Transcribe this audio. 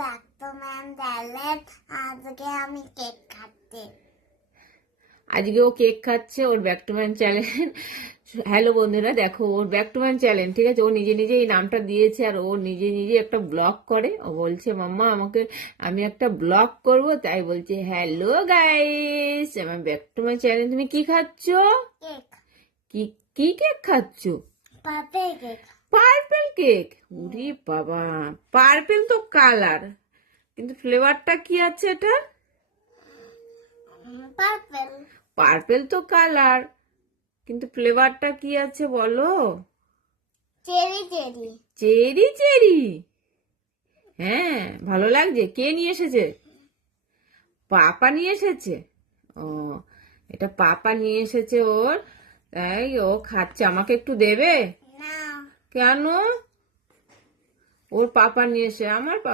Backman talent আজকে আমি cake খাচ্ছি। আজকে ও কেক খাচ্ছে, ওর back to man challenge. Hello বন্ধুরা, দেখো ওর ব্যাক টু ম্যান চ্যালেঞ্জ, ঠিক আছে? ও নিজে নিজে এই নামটা দিয়েছে, আর ও নিজে নিজে একটা ব্লগ করে। ও বলছে মাম্মা আমি একটা ব্লগ করব, তাই বলছে হ্যালো গাইস, আমার ব্যাক টু মাই চ্যালেঞ্জ। তুমি কি খাচ্ছ? কেক, কি কি কেক খাচ্ছ? Purple cake. Purple cake? উরি বাবা, পার্পল তো কালার, কিন্তু ফ্লেভারটা কি আছে এটা? পার্পল। পার্পল তো কালার, কিন্তু ফ্লেভারটা কি আছে বলো? Cherry cherry. Cherry cherry. হ্যাঁ, ভালো লাগছে। কে নিয়ে এসেছে? পাপা নিয়ে এসেছে। ও, এটা পাপা নিয়ে এসেছে ওর, তাই ও খাচ্ছে। আমাকে একটু দেবে? না, কেন? ওর পাপা নিয়ে এসে আমার